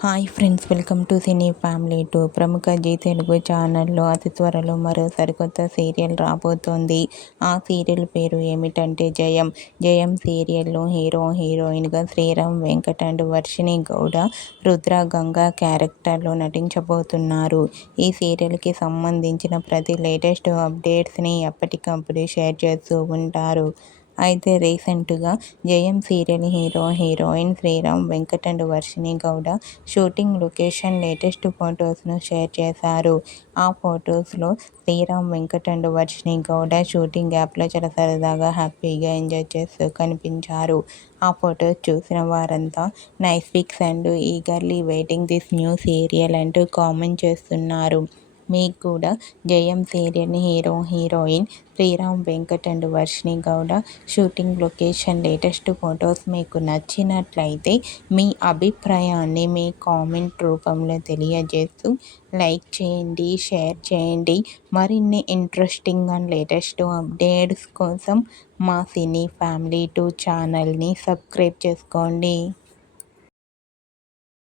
Hi friends, welcome to cine family two. ప్రముఖ G Telugu ఛానల్లో అతి త్వరలో మరో సరికొత్త సీరియల్ రాబోతోంది. ఆ సీరియల్ పేరు ఏమిటంటే జయం. జయం సీరియల్లో హీరోయిన్గా శ్రీరామ్ వెంకట్ అండ్ వర్షిణి గౌడ రుద్ర గంగా క్యారెక్టర్లో నటించబోతున్నారు. ఈ సీరియల్కి సంబంధించిన ప్రతి లేటెస్ట్ అప్డేట్స్ని ఎప్పటికప్పుడు షేర్ చేస్తూ ఉంటారు. అయితే రీసెంట్గా Jayam serial heroine Sriram Venkat and Varshini Gowda shooting location latest ఫొటోస్ను షేర్ చేశారు. ఆ ఫొటోస్లో శ్రీరామ్ వెంకట్ అండ్ వర్షిణి గౌడ షూటింగ్ యాప్లో చాలా సరదాగా హ్యాపీగా ఎంజాయ్ చేస్తూ కనిపించారు. ఆ ఫొటోస్ చూసిన వారంతా nice pics and eagerly waiting this new serial అంటూ కామెంట్ చేస్తున్నారు. మీకు కూడా Jayam serial heroine Sriram Venkat and Varshini Gowda shooting location latest photos మీకు నచ్చినట్లయితే మీ అభిప్రాయాన్ని మీ కామెంట్ రూపంలో తెలియజేస్తూ లైక్ చేయండి, షేర్ చేయండి. మరిన్ని ఇంట్రెస్టింగ్ అండ్ లేటెస్ట్ అప్డేట్స్ కోసం మా సినీ ఫ్యామిలీ టూ ఛానల్ని సబ్స్క్రైబ్ చేసుకోండి.